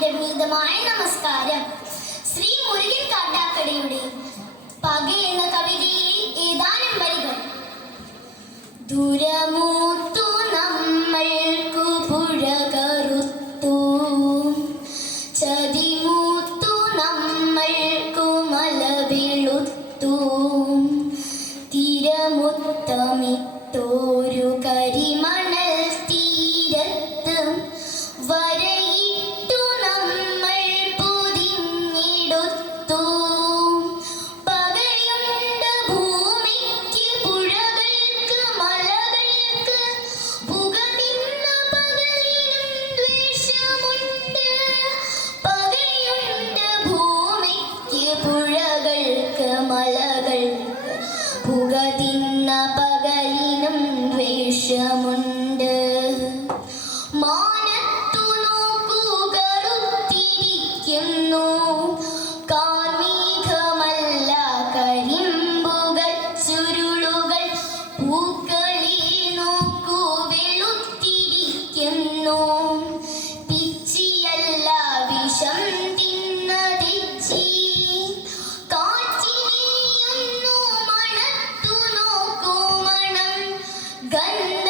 എന്റെ വിനീതമായ നമസ്കാരം. ശ്രീ മുരുകൻ കാട്ടാക്കടയുടെ പക എന്ന കവിതയിലെ ഏതാനും വരികൾ. ദുരമൂത്തു നമ്മൾക്കു പുഴ കരി സന്തോഷമുണ്ട് മാനത്തു നോക്കൂ കറുത്തിരിക്കുന്നു.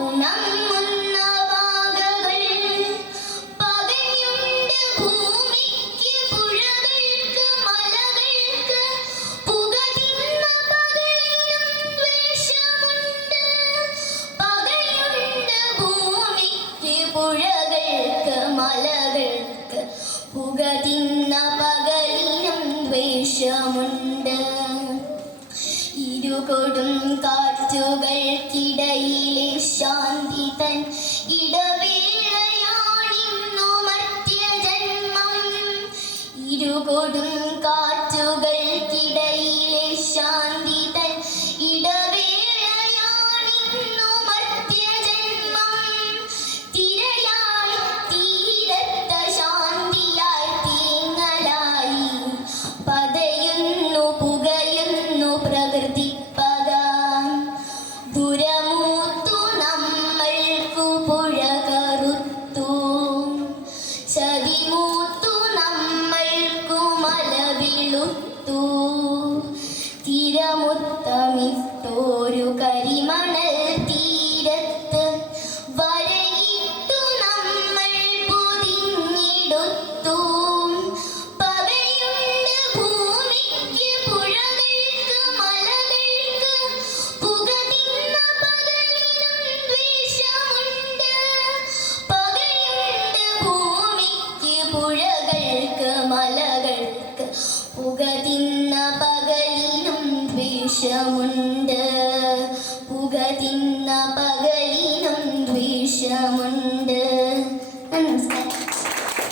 ഉണങ്ങുന്ന വാഗകൾ ഭൂമിക്ക് പുഴകൾക്ക് മലകൾക്ക് പുകയുന്ന പകയിലും വേഷമുണ്ട്. പകയുണ്ട് ഭൂമിക്ക് പുഴകൾക്ക് മലകൾക്ക് കൊടും കാറ്റുകൾക്കിടയിലെ ശാന്തി. മുത്തമിട്ടോരു കരിമണൽ ദ്വേഷമുണ്ട് പുക തിന്ന പകലിനും ദ്വേഷമുണ്ട്.